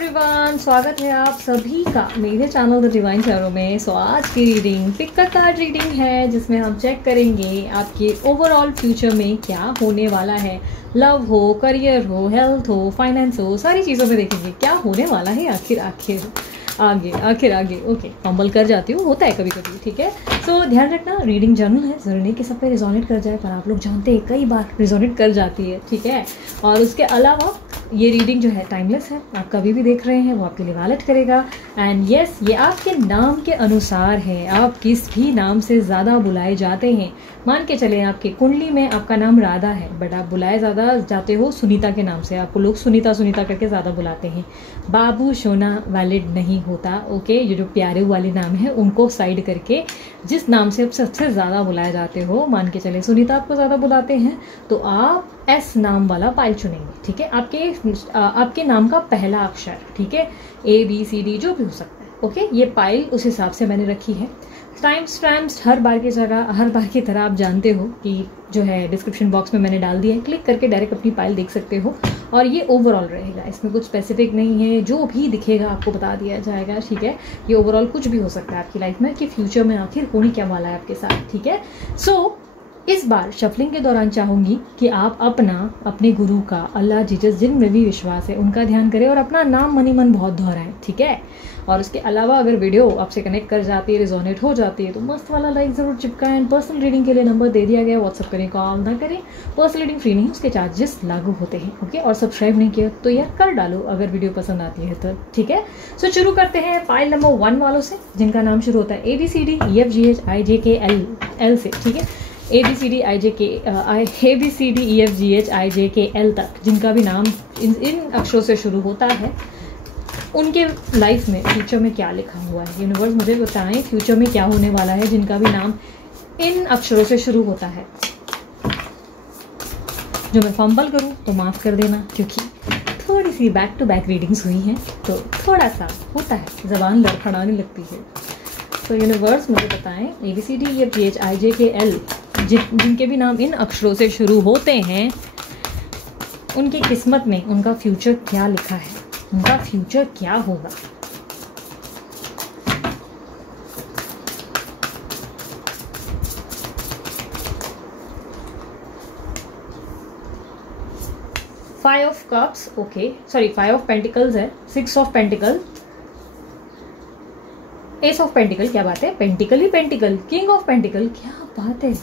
Everyone, स्वागत है आप सभी का मेरे चैनल द डिवाइन टैरो में। सो आज की रीडिंग पिक का कार्ड रीडिंग है, जिसमें हम चेक करेंगे आपके ओवरऑल फ्यूचर में क्या होने वाला है। लव हो, करियर हो, हेल्थ हो, फाइनेंस हो, सारी चीज़ों में देखेंगे क्या होने वाला है आखिर। ओके, फंबल कर जाती हूँ, होता है कभी कभी, ठीक है। सो ध्यान रखना, रीडिंग जर्नल है, जरूरी नहीं कि सब पे रिजोनेट कर जाए, पर आप लोग जानते हैं कई बार रिजोनेट कर जाती है, ठीक है। और उसके अलावा ये रीडिंग जो है टाइमलेस है, आप कभी भी देख रहे हैं वो आपके लिए वैलिड करेगा। एंड यस, ये आपके नाम के अनुसार है, आप किस भी नाम से ज़्यादा बुलाए जाते हैं। मान के चले आपके कुंडली में आपका नाम राधा है, बट आप बुलाए ज़्यादा जाते हो सुनीता के नाम से, आपको लोग सुनीता सुनीता करके ज़्यादा बुलाते हैं। बाबू सोना वैलिड नहीं होता, ओके। ये जो प्यारे वाले नाम है उनको साइड करके जिस नाम से आप सबसे ज़्यादा बुलाए जाते हो, मान के चले सुनीता आपको ज़्यादा बुलाते हैं, तो आप एस नाम वाला पाइल चुनेंगे, ठीक है। आपके नाम का पहला अक्षर, ठीक है, ABCD जो भी हो सकता है, ओके। ये पाइल उस हिसाब से मैंने रखी है। टाइम स्टैम्प्स हर बार की तरह आप जानते हो कि जो है डिस्क्रिप्शन बॉक्स में मैंने डाल दिया है, क्लिक करके डायरेक्ट अपनी फाइल देख सकते हो। और ये ओवरऑल रहेगा, इसमें कुछ स्पेसिफिक नहीं है, जो भी दिखेगा आपको बता दिया जाएगा, ठीक है। ये ओवरऑल कुछ भी हो सकता है आपकी लाइफ में कि फ्यूचर में आखिर होने क्या वाला है आपके साथ, ठीक है। सो इस बार शफलिंग के दौरान चाहूंगी कि आप अपने गुरु का, अल्लाह, जीसस, जिनमें भी विश्वास है उनका ध्यान करें और अपना नाम मनी मन बहुत दोहराएं, ठीक है। और उसके अलावा अगर वीडियो आपसे कनेक्ट कर जाती है, रिजोनेट हो जाती है, तो मस्त वाला लाइक जरूर चिपकाएं। पर्सनल रीडिंग के लिए नंबर दे दिया गया, व्हाट्सअप करें, कॉल ना करें। पर्सनल रीडिंग फ्री नहीं, उसके चार्जेस लागू होते हैं, ओके। और सब्सक्राइब नहीं किया तो यार कर डालो अगर वीडियो पसंद आती है तो, ठीक है। सो शुरू करते हैं पाइल नंबर 1 वालों से, जिनका नाम शुरू होता है ABCD EFGH IJKL से, ठीक है। ABCD EFGH IJKL तक जिनका भी नाम इन अक्षरों से शुरू होता है, उनके लाइफ में फ्यूचर में क्या लिखा हुआ है। यूनिवर्स मुझे बताएं फ्यूचर में क्या होने वाला है जिनका भी नाम इन अक्षरों से शुरू होता है। जो मैं फंबल करूं तो माफ़ कर देना, क्योंकि थोड़ी सी बैक टू बैक रीडिंग्स हुई हैं, तो थोड़ा सा होता है, ज़बान लड़खड़ाने लगती है। तो यूनिवर्स मुझे बताएं ABCD EFGH IJKL जिनके भी नाम इन अक्षरों से शुरू होते हैं, उनकी किस्मत में उनका फ्यूचर क्या लिखा है, उनका फ्यूचर क्या होगा। Five of cups, okay, sorry 5 of pentacles है, 6 of pentacle, S of pentacle, क्या बात है, pentacle he pentacle, king of pentacle, क्या बात है,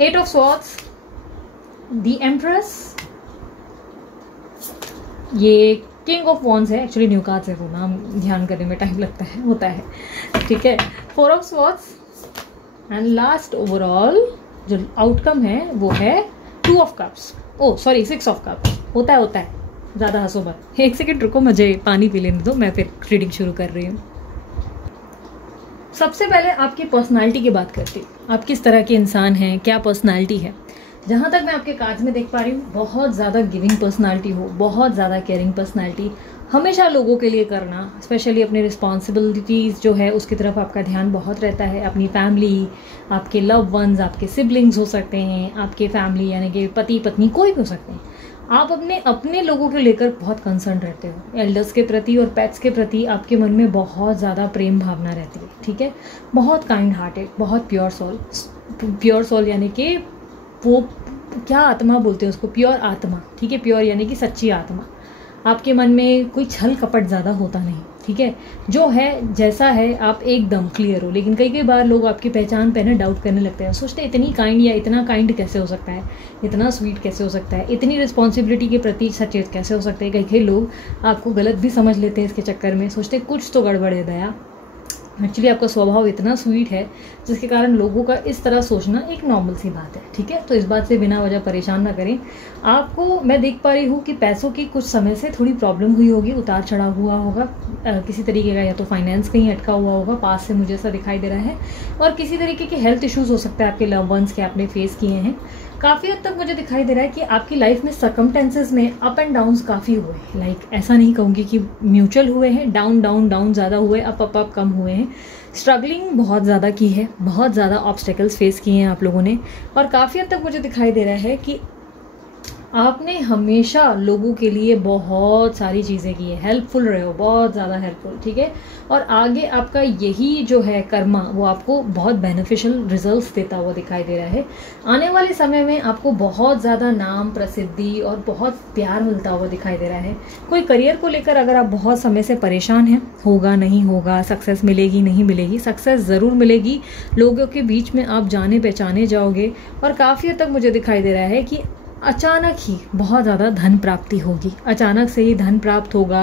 8 ऑफ स्वॉर्ड्स, द एम्प्रेस, ये किंग ऑफ वॉन्ड्स है, एक्चुअली न्यू कार्ड्स है, वो नाम ध्यान करने में टाइम लगता है, होता है, ठीक है। 4 of swords and last overall जो आउटकम है वो है 2 of cups, oh sorry 6 of cups, होता है। ज़्यादा हंसो मत, एक सेकेंड रुको, मुझे पानी पी लेने दो, मैं फिर रीडिंग शुरू कर रही हूँ। सबसे पहले आपकी पर्सनालिटी की बात करती हूँ, आप किस तरह के इंसान हैं, क्या पर्सनालिटी है। जहाँ तक मैं आपके कार्ड्स में देख पा रही हूँ, बहुत ज़्यादा गिविंग पर्सनालिटी हो, बहुत ज़्यादा केयरिंग पर्सनालिटी, हमेशा लोगों के लिए करना, स्पेशली अपनी रिस्पॉन्सिबिलिटीज़ जो है उसकी तरफ आपका ध्यान बहुत रहता है। अपनी फैमिली, आपके लव वंस, आपके सिबलिंग्स हो सकते हैं, आपके फैमिली यानी कि पति पत्नी कोई भी हो सकते हैं, आप अपने लोगों को लेकर बहुत कंसर्न रहते हो। एल्डर्स के प्रति और पेट्स के प्रति आपके मन में बहुत ज़्यादा प्रेम भावना रहती है, ठीक है। बहुत काइंड हार्टेड, बहुत प्योर सोल यानी कि वो क्या आत्मा बोलते हैं उसको, प्योर आत्मा, ठीक है। प्योर यानी कि सच्ची आत्मा। आपके मन में कोई छल कपट ज़्यादा होता नहीं, ठीक है। जो है जैसा है आप एकदम क्लियर हो। लेकिन कई बार लोग आपकी पहचान पे ना डाउट करने लगते हैं, सोचते हैं इतनी काइंड या इतना काइंड कैसे हो सकता है, इतना स्वीट कैसे हो सकता है, इतनी रिस्पॉन्सिबिलिटी के प्रति सचेत कैसे हो सकते हैं। कई लोग आपको गलत भी समझ लेते हैं इसके चक्कर में, सोचते हैं कुछ तो गड़बड़ है दया। एक्चुअली आपका स्वभाव इतना स्वीट है जिसके कारण लोगों का इस तरह सोचना एक नॉर्मल सी बात है, ठीक है। तो इस बात से बिना वजह परेशान ना करें। आपको मैं देख पा रही हूँ कि पैसों की कुछ समय से थोड़ी प्रॉब्लम हुई होगी, उतार चढ़ाव हुआ होगा किसी तरीके का, या तो फाइनेंस कहीं अटका हुआ होगा, पास से मुझे ऐसा दिखाई दे रहा है। और किसी तरीके के हेल्थ इश्यूज हो सकता है आपके लव वंस के, आपने फेस किए हैं। काफ़ी हद तक मुझे दिखाई दे रहा है कि आपकी लाइफ में सर्कमटेंसेस में अप एंड डाउन्स काफ़ी हुए हैं। लाइक ऐसा नहीं कहूँगी कि म्यूचुअल हुए हैं, डाउन डाउन डाउन ज़्यादा हुए, अप कम हुए हैं। स्ट्रगलिंग बहुत ज़्यादा की है, बहुत ज़्यादा ऑब्स्टेकल्स फेस किए हैं आप लोगों ने। और काफ़ी हद तक मुझे दिखाई दे रहा है कि आपने हमेशा लोगों के लिए बहुत सारी चीज़ें की है, हेल्पफुल रहे हो, बहुत ज़्यादा हेल्पफुल, ठीक है। और आगे आपका यही जो है कर्मा वो आपको बहुत बेनिफिशियल रिजल्ट्स देता हुआ दिखाई दे रहा है। आने वाले समय में आपको बहुत ज़्यादा नाम, प्रसिद्धि और बहुत प्यार मिलता हुआ दिखाई दे रहा है। कोई करियर को लेकर अगर आप बहुत समय से परेशान हैं, होगा नहीं होगा, सक्सेस मिलेगी नहीं मिलेगी, सक्सेस ज़रूर मिलेगी। लोगों के बीच में आप जाने पहचाने जाओगे और काफ़ी हद तक मुझे दिखाई दे रहा है कि अचानक ही बहुत ज़्यादा धन प्राप्ति होगी। अचानक से ही धन प्राप्त होगा,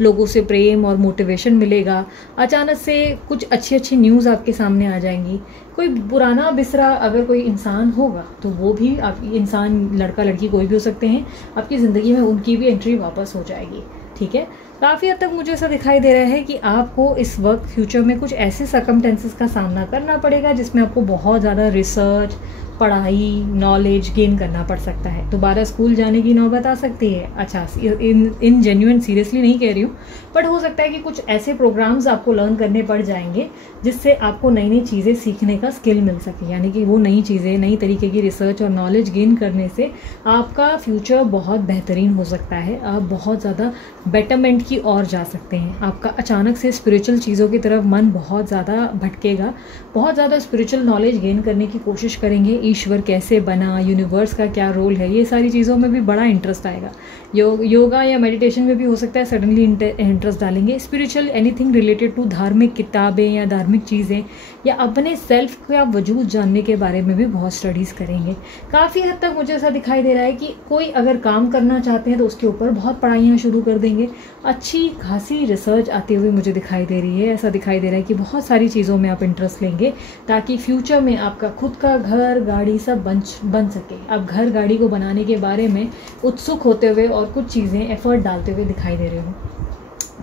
लोगों से प्रेम और मोटिवेशन मिलेगा। अचानक से कुछ अच्छी अच्छी न्यूज़ आपके सामने आ जाएंगी। कोई पुराना बिसरा अगर कोई इंसान होगा तो वो भी आप इंसान, लड़का लड़की कोई भी हो सकते हैं, आपकी ज़िंदगी में उनकी भी एंट्री वापस हो जाएगी, ठीक है। काफ़ी हद तक मुझे ऐसा दिखाई दे रहा है कि आपको इस वक्त फ्यूचर में कुछ ऐसे सर्कमस्टेंसेस का सामना करना पड़ेगा जिसमें आपको बहुत ज़्यादा रिसर्च, पढ़ाई, नॉलेज गेन करना पड़ सकता है। दोबारा स्कूल जाने की नौबत आ सकती है। अच्छा, इन जेन्युइन सीरियसली नहीं कह रही हूँ, बट हो सकता है कि कुछ ऐसे प्रोग्राम्स आपको लर्न करने पड़ जाएंगे जिससे आपको नई नई चीज़ें सीखने का स्किल मिल सके। यानी कि वो नई चीज़ें, नई तरीके की रिसर्च और नॉलेज गेन करने से आपका फ्यूचर बहुत बेहतरीन हो सकता है। आप बहुत ज़्यादा बेटरमेंट की ओर जा सकते हैं। आपका अचानक से स्पिरिचुअल चीज़ों की तरफ मन बहुत ज़्यादा भटकेगा। बहुत ज़्यादा स्पिरिचुअल नॉलेज गेन करने की कोशिश करेंगे। ईश्वर कैसे बना, यूनिवर्स का क्या रोल है, ये सारी चीज़ों में भी बड़ा इंटरेस्ट आएगा। योगा या मेडिटेशन में भी हो सकता है सडनली इंटरेस्ट डालेंगे। स्पिरिचुअल एनीथिंग रिलेटेड टू धार्मिक किताबें या धार्मिक चीज़ें या अपने सेल्फ का वजूद जानने के बारे में भी बहुत स्टडीज़ करेंगे। काफ़ी हद तक मुझे ऐसा दिखाई दे रहा है कि कोई अगर काम करना चाहते हैं तो उसके ऊपर बहुत पढ़ाइयाँ शुरू कर देंगे। अच्छी खासी रिसर्च आती हुई मुझे दिखाई दे रही है। ऐसा दिखाई दे रहा है कि बहुत सारी चीज़ों में आप इंटरेस्ट लेंगे ताकि फ्यूचर में आपका खुद का घर, गाड़ी सब बन सके। आप घर गाड़ी को बनाने के बारे में उत्सुक होते हुए और कुछ चीज़ें एफर्ट डालते हुए दिखाई दे रहे हो।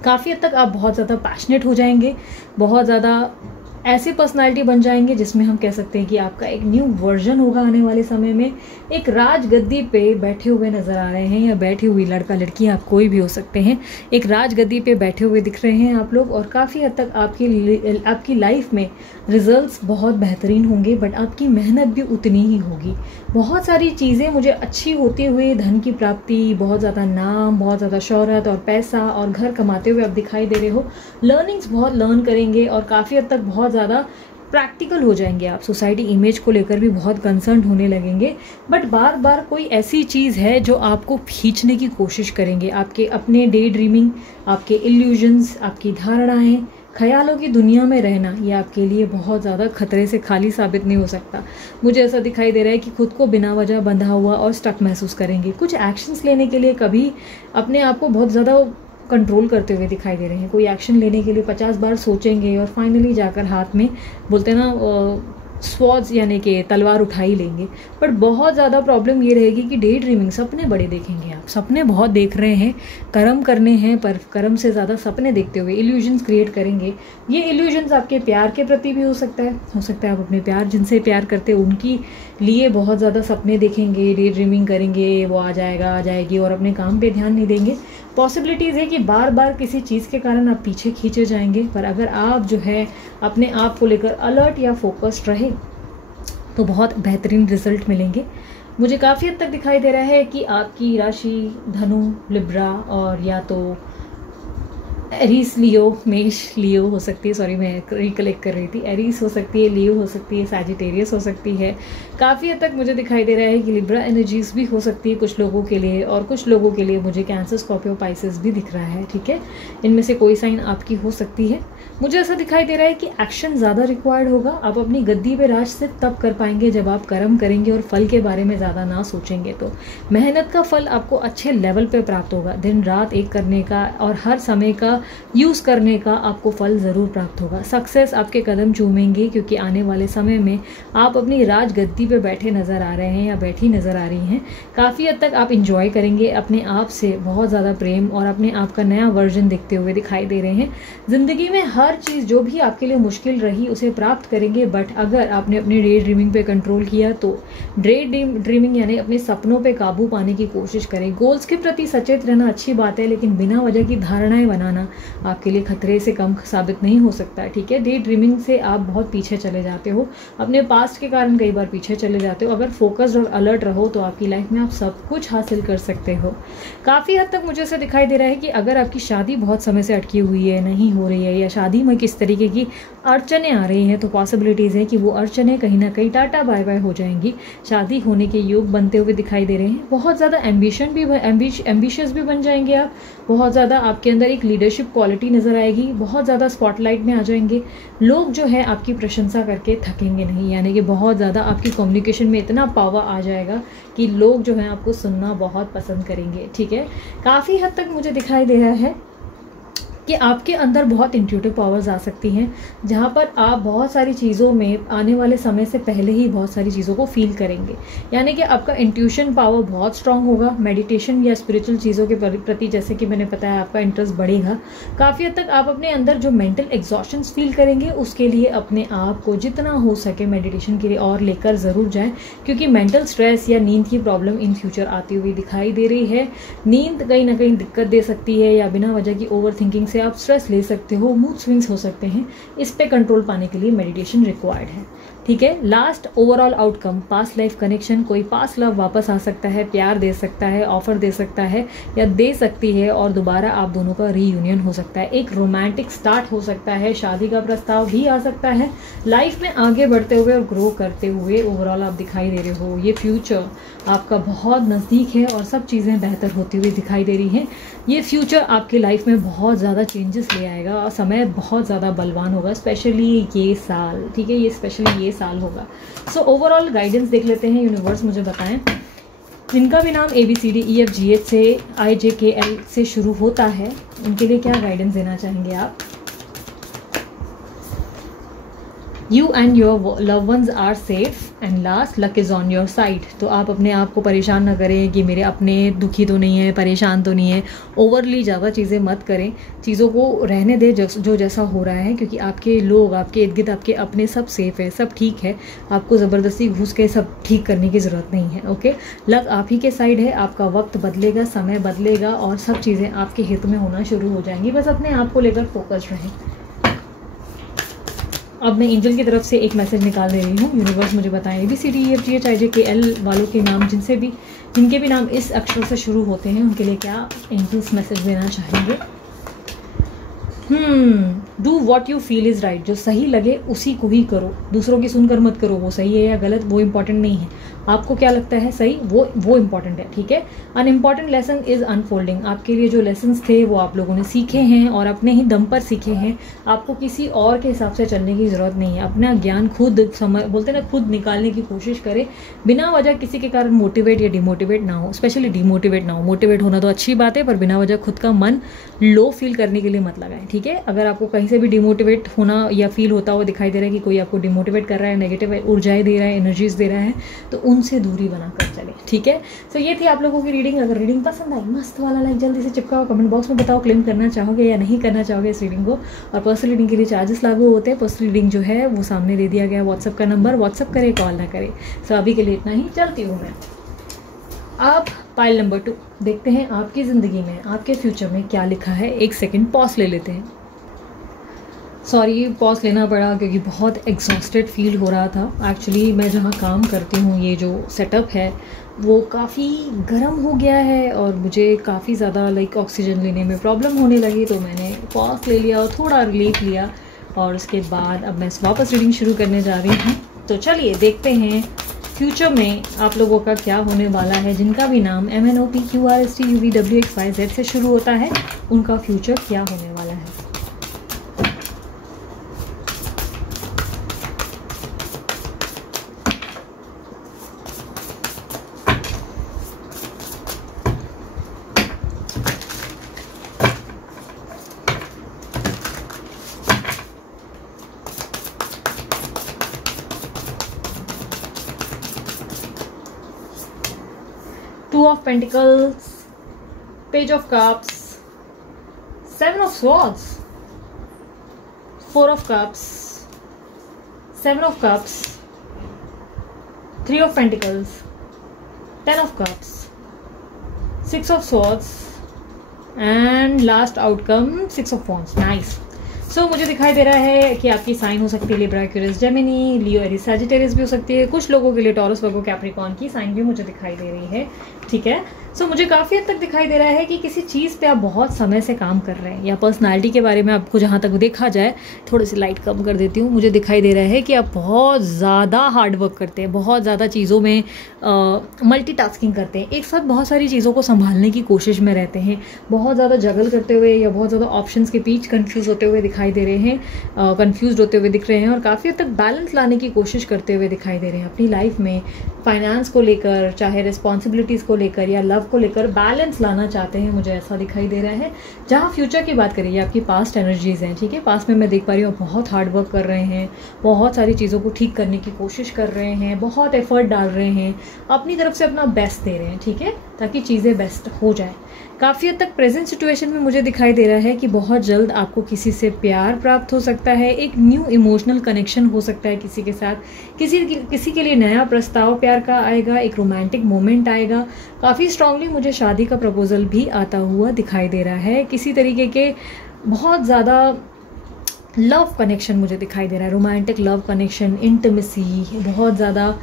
काफ़ी हद तक आप बहुत ज़्यादा पैशनेट हो जाएंगे, बहुत ज़्यादा ऐसी पर्सनालिटी बन जाएंगे जिसमें हम कह सकते हैं कि आपका एक न्यू वर्जन होगा आने वाले समय में। एक राजगद्दी पे बैठे हुए नज़र आ रहे हैं या बैठी हुई, लड़का लड़की आप कोई भी हो सकते हैं, एक राजगद्दी पे बैठे हुए दिख रहे हैं आप लोग। और काफ़ी हद तक आपकी लाइफ में रिजल्ट्स बहुत बेहतरीन होंगे, बट आपकी मेहनत भी उतनी ही होगी। बहुत सारी चीज़ें मुझे अच्छी होते हुए, धन की प्राप्ति, बहुत ज़्यादा नाम, बहुत ज़्यादा शोहरत और पैसा और घर कमाते हुए आप दिखाई दे रहे हो। लर्निंग्स बहुत लर्न करेंगे और काफ़ी हद तक बहुत ज़्यादा प्रैक्टिकल हो जाएंगे आप। सोसाइटी इमेज को लेकर भी बहुत कंसर्न होने लगेंगे। बट बार बार कोई ऐसी चीज़ है जो आपको खींचने की कोशिश करेंगे। आपके अपने डे ड्रीमिंग, आपके इल्यूजन्स, आपकी धारणाएं, ख्यालों की दुनिया में रहना, ये आपके लिए बहुत ज़्यादा खतरे से खाली साबित नहीं हो सकता। मुझे ऐसा दिखाई दे रहा है कि खुद को बिना वजह बंधा हुआ और स्टक महसूस करेंगे। कुछ एक्शंस लेने के लिए कभी अपने आप को बहुत ज़्यादा कंट्रोल करते हुए दिखाई दे रहे हैं। कोई एक्शन लेने के लिए 50 बार सोचेंगे और फाइनली जाकर हाथ में, बोलते हैं ना, स्वॉर्ड्स यानी कि तलवार उठा ही लेंगे। बट बहुत ज़्यादा प्रॉब्लम ये रहेगी कि डे ड्रीमिंग, सपने बड़े देखेंगे आप। सपने बहुत देख रहे हैं, कर्म करने हैं, पर कर्म से ज़्यादा सपने देखते हुए इल्यूजन्स क्रिएट करेंगे। ये इल्यूजन्स आपके प्यार के प्रति भी हो सकता है आप अपने प्यार, जिनसे प्यार करते हैं उनकी लिए बहुत ज़्यादा सपने देखेंगे, डे ड्रीमिंग करेंगे, वो आ जाएगी और अपने काम पे ध्यान नहीं देंगे। पॉसिबिलिटीज़ है कि बार बार किसी चीज़ के कारण आप पीछे खींचे जाएंगे। पर अगर आप जो है अपने आप को लेकर अलर्ट या फोकस्ड रहे तो बहुत बेहतरीन रिजल्ट मिलेंगे। मुझे काफ़ी हद तक दिखाई दे रहा है कि आपकी राशि धनु, लिब्रा और या तो एरीस, लियो, मेष लियो हो सकती है। सॉरी, मैं रिकलेक्ट कर रही थी। एरीस हो सकती है, लियो हो सकती है, सैजिटेरियस हो सकती है। काफ़ी हद तक मुझे दिखाई दे रहा है कि लिब्रा एनर्जीज भी हो सकती है कुछ लोगों के लिए, और कुछ लोगों के लिए मुझे कैंसर, स्कॉर्पियो, पाइसेस भी दिख रहा है, ठीक है। इनमें से कोई साइन आपकी हो सकती है। मुझे ऐसा दिखाई दे रहा है कि एक्शन ज़्यादा रिक्वायर्ड होगा। आप अपनी गद्दी पे राज सिर्फ तब कर पाएंगे जब आप कर्म करेंगे और फल के बारे में ज़्यादा ना सोचेंगे। तो मेहनत का फल आपको अच्छे लेवल पे प्राप्त होगा। दिन रात एक करने का और हर समय का यूज़ करने का आपको फल ज़रूर प्राप्त होगा। सक्सेस आपके कदम चूमेंगे, क्योंकि आने वाले समय में आप अपनी राजगद्दी पे बैठे नज़र आ रहे हैं या बैठी नज़र आ रही हैं। काफ़ी हद तक आप इंजॉय करेंगे, अपने आप से बहुत ज़्यादा प्रेम और अपने आप का नया वर्जन दिखते हुए दिखाई दे रहे हैं। ज़िंदगी में हर चीज़ जो भी आपके लिए मुश्किल रही उसे प्राप्त करेंगे। बट अगर आपने अपने डे ड्रीमिंग पे कंट्रोल किया तो डे ड्रीमिंग यानी अपने सपनों पे काबू पाने की कोशिश करें। गोल्स के प्रति सचेत रहना अच्छी बात है, लेकिन बिना वजह की धारणाएं बनाना आपके लिए खतरे से कम साबित नहीं हो सकता है, ठीक है। डे ड्रीमिंग से आप बहुत पीछे चले जाते हो, अपने पास्ट के कारण कई बार पीछे चले जाते हो। अगर फोकस्ड और अलर्ट रहो तो आपकी लाइफ में आप सब कुछ हासिल कर सकते हो। काफ़ी हद तक मुझे ऐसा दिखाई दे रहा है कि अगर आपकी शादी बहुत समय से अटकी हुई है, नहीं हो रही है, या शादी में किस तरीके की अड़चने आ रही हैं, तो पॉसिबिलिटीज़ है कि वो अड़चने कहीं ना कहीं टाटा बाय बाय हो जाएंगी। शादी होने के योग बनते हुए दिखाई दे रहे हैं। बहुत ज़्यादा एम्बिशियस भी बन जाएंगे आप, बहुत ज़्यादा आपके अंदर एक लीडरशिप क्वालिटी नज़र आएगी, बहुत ज़्यादा स्पॉटलाइट में आ जाएंगे। लोग जो है आपकी प्रशंसा करके थकेंगे नहीं, यानी कि बहुत ज़्यादा आपकी कम्युनिकेशन में इतना पावर आ जाएगा कि लोग जो हैं आपको सुनना बहुत पसंद करेंगे, ठीक है। काफ़ी हद तक मुझे दिखाई दे रहा है कि आपके अंदर बहुत इंट्यूटिव पावर्स आ सकती हैं, जहाँ पर आप बहुत सारी चीज़ों में आने वाले समय से पहले ही बहुत सारी चीज़ों को फील करेंगे, यानी कि आपका इंट्यूशन पावर बहुत स्ट्रांग होगा। मेडिटेशन या स्पिरिचुअल चीज़ों के प्रति, जैसे कि मैंने बताया, आपका इंटरेस्ट बढ़ेगा। काफ़ी हद तक आप अपने अंदर जो मेंटल एग्जॉशंस फील करेंगे, उसके लिए अपने आप को जितना हो सके मेडिटेशन के लिए और लेकर ज़रूर जाएँ, क्योंकि मेंटल स्ट्रेस या नींद की प्रॉब्लम इन फ्यूचर आती हुई दिखाई दे रही है। नींद कहीं ना कहीं दिक्कत दे सकती है, या बिना वजह की ओवर थिंकिंग से आप स्ट्रेस ले सकते हो, मूड स्विंग्स हो सकते हैं। इस पे कंट्रोल पाने के लिए मेडिटेशन रिक्वायर्ड है, ठीक है। Last, overall outcome, past life connection, कोई पास्ट लव वापस आ सकता है, प्यार दे सकता है, ऑफर दे सकता है या दे सकती है, और दोबारा आप दोनों का रीयूनियन हो सकता है। एक रोमांटिक स्टार्ट हो सकता है, शादी का प्रस्ताव भी आ सकता है। लाइफ में आगे बढ़ते हुए और ग्रो करते हुए ओवरऑल आप दिखाई दे रहे हो। ये फ्यूचर आपका बहुत नज़दीक है और सब चीज़ें बेहतर होती हुई दिखाई दे रही हैं। ये फ्यूचर आपकी लाइफ में बहुत ज़्यादा चेंजेस ले आएगा और समय बहुत ज़्यादा बलवान होगा, स्पेशली ये साल, ठीक है। ये स्पेशली ये साल होगा। सो ओवरऑल गाइडेंस देख लेते हैं। यूनिवर्स मुझे बताएं, जिनका भी नाम ABCDEFGH से IJKL से शुरू होता है, उनके लिए क्या गाइडेंस देना चाहेंगे आप। You and your loved ones are safe and last, luck is on your side। तो आप अपने आप को परेशान ना करें कि मेरे अपने दुखी तो नहीं है, परेशान तो नहीं है। ओवरली ज़्यादा चीज़ें मत करें, चीज़ों को रहने दें जो जैसा हो रहा है, क्योंकि आपके लोग, आपके इर्द गिर्द, आपके अपने सब सेफ है, सब ठीक है। आपको ज़बरदस्ती घुस के सब ठीक करने की ज़रूरत नहीं है, ओके। लक आप ही के साइड है, आपका वक्त बदलेगा, समय बदलेगा और सब चीज़ें आपके हित में होना शुरू हो जाएंगी। बस अपने आप को लेकर फोकस्ड रहें। अब मैं एंजल की तरफ से एक मैसेज निकाल दे रही हूँ। यूनिवर्स मुझे बताएं, ABCDEFGH IJKL वालों के नाम, जिनके भी नाम इस अक्षर से शुरू होते हैं, उनके लिए क्या एंजल्स मैसेज देना चाहेंगे। Do what you feel is right. जो सही लगे उसी को ही करो, दूसरों की सुनकर मत करो। वो सही है या गलत वो इंपॉर्टेंट नहीं है, आपको क्या लगता है सही वो इंपॉर्टेंट है, ठीक है। Unimportant lesson is unfolding. आपके लिए जो लेसन्स थे वो आप लोगों ने सीखे हैं और अपने ही दम पर सीखे हैं। आपको किसी और के हिसाब से चलने की ज़रूरत नहीं है। अपना ज्ञान खुद बोलते ना, खुद निकालने की कोशिश करें, बिना वजह किसी के कारण मोटिवेट या डिमोटिवेट ना हो, स्पेशली डिमोटिवेट ना हो। मोटिवेट होना तो अच्छी बात है, पर बिना वजह खुद का मन लो फील करने के लिए मत लगाएं, ठीक है। अगर आपको कहीं से भी डिमोटिवेट होना या फील होता हुआ दिखाई दे रहा है कि कोई आपको डिमोटिवेट कर रहा है, नेगेटिव ऊर्जाएं दे रहा है, एनर्जीज दे रहा है, तो उनसे दूरी बनाकर चले, ठीक है। सो ये थी आप लोगों की रीडिंग। अगर रीडिंग पसंद आई, मस्त वाला लाइक जल्दी से चिपकाओ, कमेंट बॉक्स में बताओ क्लेम करना चाहोगे या नहीं करना चाहोगे इस रीडिंग को। और पर्सनल रीडिंग के लिए चार्जेस लागू होते हैं। पर्सनल रीडिंग जो है वो सामने दे दिया गया है, व्हाट्सअप का नंबर, व्हाट्सअप करें, कॉल ना करें। सो अभी के लिए इतना ही, चलती हूँ मैं। अब पाइल नंबर 2 देखते हैं आपकी ज़िंदगी में, आपके फ्यूचर में क्या लिखा है। एक सेकेंड पॉज ले लेते हैं। सॉरी, पॉज लेना पड़ा क्योंकि बहुत एग्जॉस्टेड फील हो रहा था। एक्चुअली मैं जहाँ काम करती हूँ, ये जो सेटअप है वो काफ़ी गर्म हो गया है और मुझे काफ़ी ज़्यादा ऑक्सीजन लेने में प्रॉब्लम होने लगी, तो मैंने पॉज ले लिया और थोड़ा रिलीफ लिया और उसके बाद अब मैं वापस रीडिंग शुरू करने जा रही हूँ। तो चलिए देखते हैं फ्यूचर में आप लोगों का क्या होने वाला है। जिनका भी नाम MNOPQRSTUVWXYZ से शुरू होता है, उनका फ्यूचर क्या होने वाला है। Two of Pentacles, Page of Cups, 7 of Swords, 4 of Cups, 7 of Cups, 3 of Pentacles, 10 of Cups, 6 of Swords, and last outcome 6 of wands, nice. So मुझे दिखाई दे रहा है कि आपकी साइन हो सकती है लिब्रा, एक्वेरियस, जेमिनी, लियो, एरीज, सैजिटेरियस भी हो सकती है। कुछ लोगों के लिए टॉरस, वर्गो, कैप्रिकॉर्न की साइन भी मुझे दिखाई दे रही है, ठीक है। सो मुझे काफ़ी हद तक दिखाई दे रहा है कि किसी चीज़ पे आप बहुत समय से काम कर रहे हैं, या पर्सनालिटी के बारे में आपको जहाँ तक देखा जाए, थोड़ी सी लाइट कम कर देती हूँ, मुझे दिखाई दे रहा है कि आप बहुत ज़्यादा हार्ड वर्क करते हैं, बहुत ज़्यादा चीज़ों में मल्टीटास्किंग करते हैं, एक साथ बहुत सारी चीज़ों को संभालने की कोशिश में रहते हैं, बहुत ज़्यादा जगल करते हुए या बहुत ज़्यादा ऑप्शंस के बीच कंफ्यूज होते हुए दिखाई दे रहे हैं, कंफ्यूज होते हुए दिख रहे हैं, और काफ़ी हद तक बैलेंस लाने की कोशिश करते हुए दिखाई दे रहे हैं अपनी लाइफ में। फाइनेंस को लेकर, चाहे रिस्पॉन्सिबिलिटीज़ को लेकर या लव को लेकर बैलेंस लाना चाहते हैं, मुझे ऐसा दिखाई दे रहा है। जहाँ फ्यूचर की बात करिए, आपकी पास्ट एनर्जीज हैं, ठीक है। पास्ट में मैं देख पा रही हूँ बहुत हार्ड वर्क कर रहे हैं, बहुत सारी चीज़ों को ठीक करने की कोशिश कर रहे हैं, बहुत एफर्ट डाल रहे हैं, अपनी तरफ से अपना बेस्ट दे रहे हैं, ठीक है, ताकि चीज़ें बेस्ट हो जाए। काफ़ी हद तक प्रेजेंट सिचुएशन में मुझे दिखाई दे रहा है कि बहुत जल्द आपको किसी से प्यार प्राप्त हो सकता है, एक न्यू इमोशनल कनेक्शन हो सकता है किसी के साथ, किसी के लिए नया प्रस्ताव प्यार का आएगा, एक रोमांटिक मोमेंट आएगा। काफ़ी स्ट्रांगली मुझे शादी का प्रपोजल भी आता हुआ दिखाई दे रहा है, किसी तरीके के बहुत ज़्यादा लव कनेक्शन मुझे दिखाई दे रहा है, रोमांटिक लव कनेक्शन, इंटिमेसी, बहुत ज़्यादा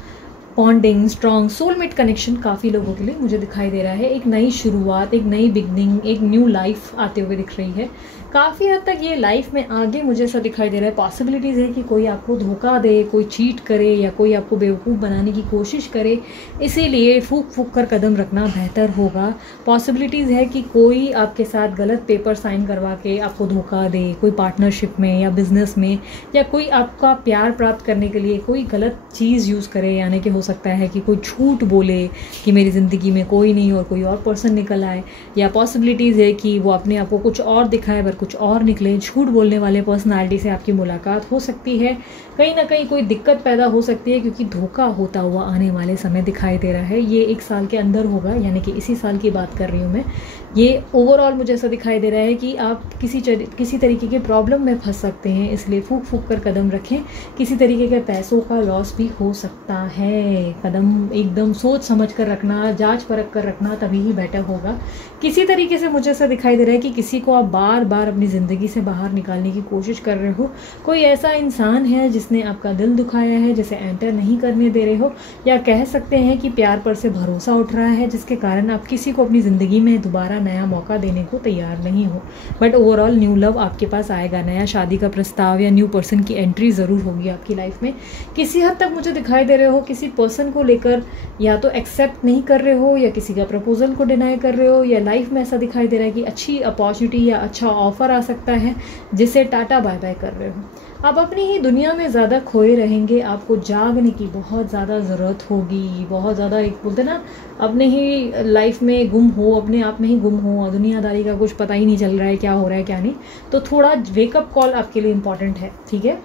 बॉन्डिंग, स्ट्रॉन्ग सोलमेट कनेक्शन काफ़ी लोगों के लिए मुझे दिखाई दे रहा है। एक नई शुरुआत, एक नई बिगनिंग, एक न्यू लाइफ आते हुए दिख रही है। काफ़ी हद तक ये लाइफ में आगे मुझे ऐसा दिखाई दे रहा है, पॉसिबिलिटीज़ है कि कोई आपको धोखा दे, कोई चीट करे या कोई आपको बेवकूफ़ बनाने की कोशिश करे, इसीलिए फूक फूक कर कदम रखना बेहतर होगा। पॉसिबिलिटीज़ है कि कोई आपके साथ गलत पेपर साइन करवा के आपको धोखा दे, कोई पार्टनरशिप में या बिजनेस में, या कोई आपका प्यार प्राप्त करने के लिए कोई गलत चीज़ यूज़ करे, यानी कि हो सकता है कि कोई झूठ बोले कि मेरी ज़िंदगी में कोई नहीं और कोई और पर्सन निकल आए, या पॉसिबिलिटीज़ है कि वो अपने आप को कुछ और दिखाए पर कुछ और निकले। झूठ बोलने वाले पर्सनालिटी से आपकी मुलाकात हो सकती है, कहीं ना कहीं कोई दिक्कत पैदा हो सकती है, क्योंकि धोखा होता हुआ आने वाले समय दिखाई दे रहा है। ये 1 साल के अंदर होगा, यानी कि इसी साल की बात कर रही हूँ मैं। ये ओवरऑल मुझे ऐसा दिखाई दे रहा है कि आप किसी तरीके के प्रॉब्लम में फंस सकते हैं, इसलिए फूक फूक कर कदम रखें। किसी तरीके के पैसों का लॉस भी हो सकता है, कदम एकदम सोच समझ कर रखना, जांच परख कर रखना, तभी ही बेटर होगा। किसी तरीके से मुझे ऐसा दिखाई दे रहा है कि किसी को आप बार बार अपनी ज़िंदगी से बाहर निकालने की कोशिश कर रहे हो। कोई ऐसा इंसान है जिसने आपका दिल दुखाया है, जिसे एंटर नहीं करने दे रहे हो, या कह सकते हैं कि प्यार पर से भरोसा उठ रहा है, जिसके कारण आप किसी को अपनी ज़िंदगी में दोबारा नया मौका देने को तैयार नहीं हो। बट ओवरऑल न्यू लव आपके पास आएगा, नया शादी का प्रस्ताव या न्यू पर्सन की एंट्री ज़रूर होगी आपकी लाइफ में। किसी हद तक मुझे दिखाई दे रहे हो किसी पर्सन को लेकर या तो एक्सेप्ट नहीं कर रहे हो, या किसी का प्रपोजल को डिनाई कर रहे हो, या लाइफ में ऐसा दिखाई दे रहा है कि अच्छी अपॉर्चुनिटी या अच्छा ऑफर आ सकता है जिसे टाटा बाय बाय कर रहे हो। आप अपनी ही दुनिया में ज़्यादा खोए रहेंगे, आपको जागने की बहुत ज़्यादा ज़रूरत होगी, बहुत ज़्यादा, एक बोलते ना अपने ही लाइफ में गुम हो, अपने आप में ही गुम हो, दुनियादारी का कुछ पता ही नहीं चल रहा है क्या हो रहा है क्या नहीं, तो थोड़ा वेकअप कॉल आपके लिए इंपॉर्टेंट है, ठीक है।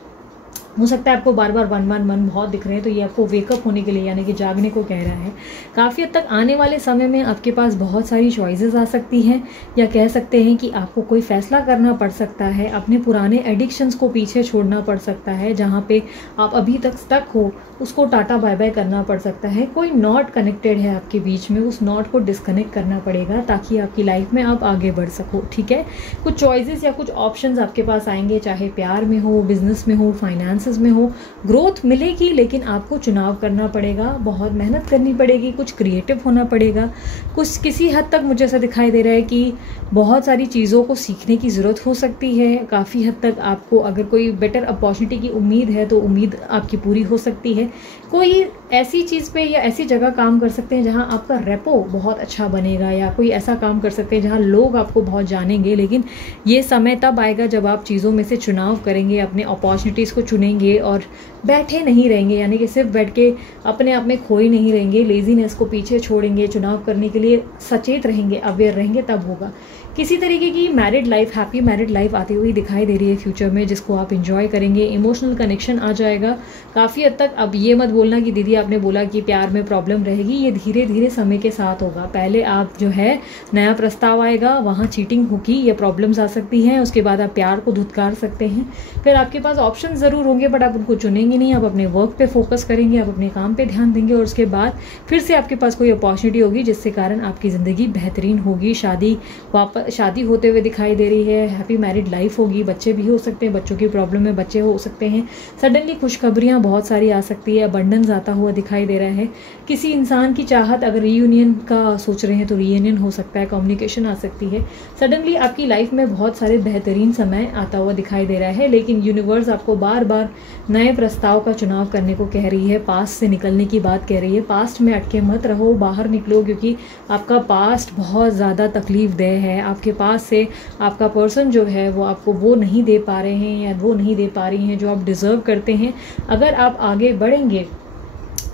हो सकता है आपको बार बार मन बहुत दिख रहे हैं, तो ये आपको वेकअप होने के लिए यानी कि जागने को कह रहा है। काफ़ी हद तक आने वाले समय में आपके पास बहुत सारी चॉइसेस आ सकती हैं, या कह सकते हैं कि आपको कोई फैसला करना पड़ सकता है, अपने पुराने एडिक्शंस को पीछे छोड़ना पड़ सकता है, जहाँ पे आप अभी तक स्टक हो उसको टाटा बाय बाय करना पड़ सकता है। कोई नॉट कनेक्टेड है आपके बीच में, उस नॉट को डिस्कनेक्ट करना पड़ेगा ताकि आपकी लाइफ में आप आगे बढ़ सको, ठीक है। कुछ चॉइसेस या कुछ ऑप्शंस आपके पास आएंगे, चाहे प्यार में हो, बिजनेस में हो, फाइनेंस में हो। ग्रोथ मिलेगी, लेकिन आपको चुनाव करना पड़ेगा, बहुत मेहनत करनी पड़ेगी, कुछ क्रिएटिव होना पड़ेगा। कुछ किसी हद तक मुझे ऐसा दिखाई दे रहा है कि बहुत सारी चीज़ों को सीखने की ज़रूरत हो सकती है। काफ़ी हद तक आपको अगर कोई बेटर अपॉर्चुनिटी की उम्मीद है तो उम्मीद आपकी पूरी हो सकती है। कोई ऐसी चीज़ पे या ऐसी जगह काम कर सकते हैं जहां आपका रेपो बहुत अच्छा बनेगा, या कोई ऐसा काम कर सकते हैं जहां लोग आपको बहुत जानेंगे। लेकिन ये समय तब आएगा जब आप चीज़ों में से चुनाव करेंगे, अपने अपॉर्चुनिटीज़ को चुनेंगे और बैठे नहीं रहेंगे, यानी कि सिर्फ बैठ के अपने आप में खोए नहीं रहेंगे, लेजीनेस को पीछे छोड़ेंगे, चुनाव करने के लिए सचेत रहेंगे, अवेयर रहेंगे, तब होगा। किसी तरीके की married life, happy married life आती हुई दिखाई दे रही है फ्यूचर में, जिसको आप एंजॉय करेंगे। इमोशनल कनेक्शन आ जाएगा काफ़ी हद तक। अब ये मत बोलना कि दीदी आपने बोला कि प्यार में प्रॉब्लम रहेगी, ये धीरे धीरे समय के साथ होगा। पहले आप जो है नया प्रस्ताव आएगा, वहाँ चीटिंग होगी, ये प्रॉब्लम्स आ सकती हैं, उसके बाद आप प्यार को धुतकार सकते हैं। फिर आपके पास ऑप्शन ज़रूर होंगे बट आप उनको चुनेंगे नहीं, आप अपने वर्क पे फोकस करेंगे, आप अपने काम पे ध्यान देंगे, और उसके बाद फिर से आपके पास कोई अपॉर्चुनिटी होगी जिससे कारण आपकी ज़िंदगी बेहतरीन होगी। शादी वापस शादी होते हुए दिखाई दे रही है, हैप्पी मैरिड लाइफ होगी, बच्चे भी हो सकते हैं, बच्चों की प्रॉब्लम में बच्चे हो सकते हैं, सडनली खुशखबरियाँ बहुत सारी आ सकती है, अबंडेंस आता हुआ दिखाई दे रहा है, किसी इंसान की चाहत अगर रीयूनियन का सोच रहे हैं तो रीयूनियन हो सकता है, कम्युनिकेशन आ सकती है, सडनली आपकी लाइफ में बहुत सारे बेहतरीन समय आता हुआ दिखाई दे रहा है। लेकिन यूनिवर्स आपको बार बार नए प्रस्ताव का चुनाव करने को कह रही है, पास्ट से निकलने की बात कह रही है, पास्ट में अटके मत रहो, बाहर निकलो, क्योंकि आपका पास्ट बहुत ज़्यादा तकलीफ देह है। आपके पास से आपका पर्सन जो है वो आपको वो नहीं दे पा रहे हैं या वो नहीं दे पा रही हैं जो आप डिज़र्व करते हैं। अगर आप आगे बढ़ेंगे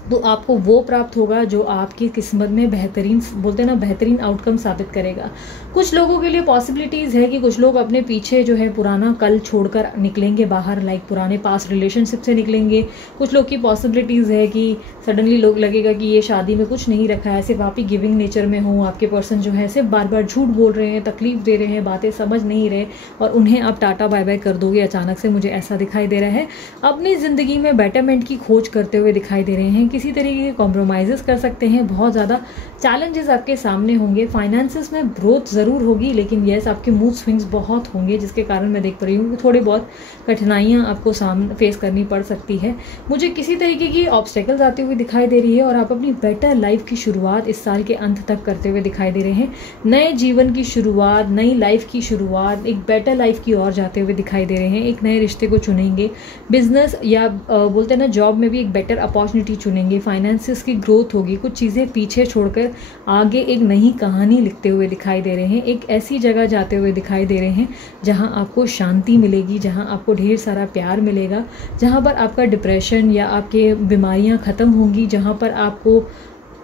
तो आपको वो प्राप्त होगा जो आपकी किस्मत में बेहतरीन, बोलते हैं ना, बेहतरीन आउटकम साबित करेगा। कुछ लोगों के लिए पॉसिबिलिटीज़ है कि कुछ लोग अपने पीछे जो है पुराना कल छोड़कर निकलेंगे बाहर, लाइक पुराने पास्ट रिलेशनशिप से निकलेंगे। कुछ लोग की पॉसिबिलिटीज़ है कि सडनली लोग लगेगा कि ये शादी में कुछ नहीं रखा है, सिर्फ आप ही गिविंग नेचर में हो, आपके पर्सन जो है सिर्फ बार बार झूठ बोल रहे हैं, तकलीफ दे रहे हैं, बातें समझ नहीं रहे और उन्हें आप टाटा बाय बाय कर दोगे अचानक से, मुझे ऐसा दिखाई दे रहा है। अपनी ज़िंदगी में बेटरमेंट की खोज करते हुए दिखाई दे रहे हैं, किसी तरीके के कॉम्प्रोमाइज़ कर सकते हैं, बहुत ज़्यादा चैलेंजेस आपके सामने होंगे, फाइनेंसेस में ग्रोथ ज़रूर होगी, लेकिन यस आपके मूड स्विंग्स बहुत होंगे, जिसके कारण मैं देख पा रही हूँ कि थोड़ी बहुत कठिनाइयाँ आपको सामने फेस करनी पड़ सकती है। मुझे किसी तरीके की ऑब्स्टेकल्स आते हुए दिखाई दे रही है और आप अपनी बेटर लाइफ की शुरुआत इस साल के अंत तक करते हुए दिखाई दे रहे हैं। नए जीवन की शुरुआत, नई लाइफ की शुरुआत, एक बेटर लाइफ की ओर जाते हुए दिखाई दे रहे हैं। एक नए रिश्ते को चुनेंगे, बिजनेस या बोलते हैं ना जॉब में भी एक बेटर अपॉर्चुनिटी चुनेंगे, फाइनेंसिस की ग्रोथ होगी, कुछ चीज़ें पीछे छोड़कर आगे एक नई कहानी लिखते हुए दिखाई दे रहे हैं। एक ऐसी जगह जाते हुए दिखाई दे रहे हैं जहां आपको शांति मिलेगी, जहां आपको ढेर सारा प्यार मिलेगा, जहां पर आपका डिप्रेशन या आपके बीमारियां ख़त्म होंगी, जहां पर आपको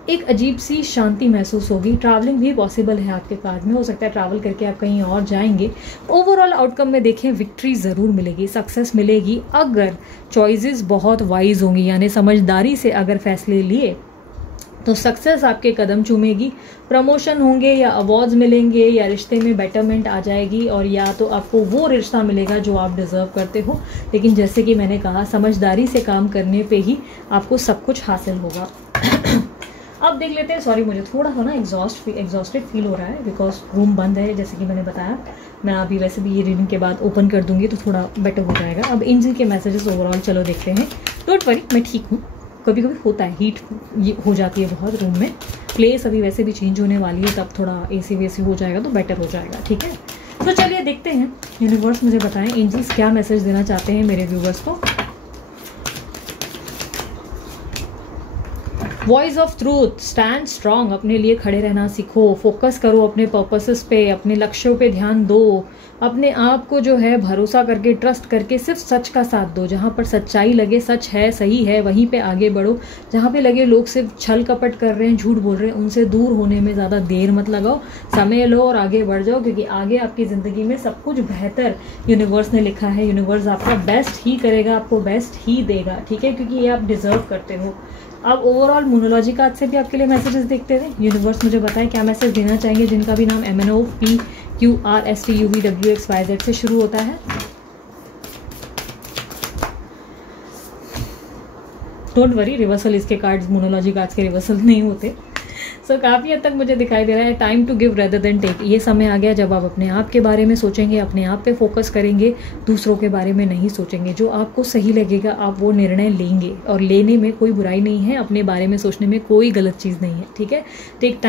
एक अजीब सी शांति महसूस होगी। ट्रैवलिंग भी पॉसिबल है आपके पास में, हो सकता है ट्रैवल करके आप कहीं और जाएंगे। ओवरऑल आउटकम में देखें विक्ट्री ज़रूर मिलेगी, सक्सेस मिलेगी अगर चॉइसेस बहुत वाइज होंगी, यानी समझदारी से अगर फैसले लिए तो सक्सेस आपके कदम चूमेगी। प्रमोशन होंगे या अवार्ड्स मिलेंगे या रिश्ते में बेटरमेंट आ जाएगी और या तो आपको वो रिश्ता मिलेगा जो आप डिज़र्व करते हो। लेकिन जैसे कि मैंने कहा, समझदारी से काम करने पे ही आपको सब कुछ हासिल होगा। अब देख लेते हैं, सॉरी मुझे थोड़ा सा ना एग्जॉस्टेड फील हो रहा है बिकॉज रूम बंद है, जैसे कि मैंने बताया। मैं अभी वैसे भी ये रीडिंग के बाद ओपन कर दूंगी तो थोड़ा बेटर हो जाएगा। अब एंजल के मैसेजेस ओवरऑल चलो देखते हैं। डोंट वरी, मैं ठीक हूँ। कभी कभी होता है, हीट हो जाती है बहुत रूम में। प्लेस अभी वैसे भी चेंज होने वाली है, तब थोड़ा एसी वेसी हो जाएगा तो बेटर हो जाएगा, ठीक है। तो चलिए देखते हैं यूनिवर्स मुझे बताएं एंजल्स क्या मैसेज देना चाहते हैं मेरे व्यूवर्स को। Voice of truth, stand strong, अपने लिए खड़े रहना सीखो, फोकस करो अपने पर्पसेस पे, अपने लक्ष्यों पे ध्यान दो, अपने आप को जो है भरोसा करके, ट्रस्ट करके सिर्फ सच का साथ दो। जहाँ पर सच्चाई लगे, सच है, सही है, वहीं पे आगे बढ़ो। जहाँ पे लगे लोग सिर्फ छल कपट कर रहे हैं, झूठ बोल रहे हैं, उनसे दूर होने में ज़्यादा देर मत लगाओ, समय लो और आगे बढ़ जाओ, क्योंकि आगे आपकी ज़िंदगी में सब कुछ बेहतर यूनिवर्स ने लिखा है। यूनिवर्स आपका बेस्ट ही करेगा, आपको बेस्ट ही देगा, ठीक है, क्योंकि ये आप डिज़र्व करते हो। अब ओवरऑल मोनोलॉजी कार्ड से भी आपके लिए मैसेजेस देखते हैं। यूनिवर्स मुझे बताएं क्या मैसेज देना चाहेंगे जिनका भी नाम MNOPQRSTUVWXYZ से शुरू होता है। डोंट वरी, रिवर्सल इसके कार्ड्स, मोनोलॉजी कार्ड्स के रिवर्सल नहीं होते। सो काफ़ी हद तक मुझे दिखाई दे रहा है time to give rather than take. ये समय आ गया जब आप अपने आप के बारे में सोचेंगे, अपने आप पे फोकस करेंगे, दूसरों के बारे में नहीं सोचेंगे। जो आपको सही लगेगा आप वो निर्णय लेंगे और लेने में कोई बुराई नहीं है, अपने बारे में सोचने में कोई गलत चीज़ नहीं है, ठीक है। Take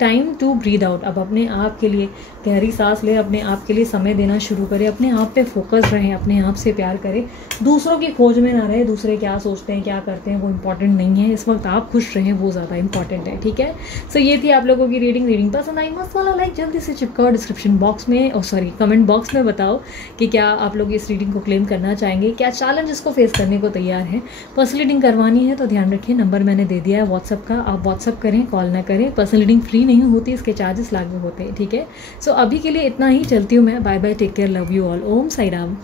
time to breathe out. अब अपने आप के लिए गहरी सांस लें, अपने आप के लिए समय देना शुरू करें, अपने आप पे फोकस रहें, अपने आप से प्यार करें, दूसरों की खोज में ना रहे। दूसरे क्या सोचते हैं, क्या करते हैं वो इंपॉर्टेंट नहीं है, इस वक्त आप खुश रहें, वो ज़्यादा इंपॉर्टेंट है, ठीक है। सो ये थी आप लोगों की रीडिंग पसंद आई मस्त वाला लाइक जल्दी से चिपकाओ डिस्क्रिप्शन बॉक्स में, कमेंट बॉक्स में बताओ कि क्या आप लोग इस रीडिंग को क्लेम करना चाहेंगे, क्या चैलेंजेस को फेस करने को तैयार हैं। पर्सनल रीडिंग करवानी है तो ध्यान रखिए, नंबर मैंने दे दिया है व्हाट्सअप का, आप व्हाट्सअप करें, कॉल ना करें। पर्सनल रीडिंग फ्री नहीं होती, इसके चार्जेस लागू होते हैं, ठीक है। सो अभी के लिए इतना ही, चलती हूँ मैं, bye bye, take care, love you all, Om Sai Ram.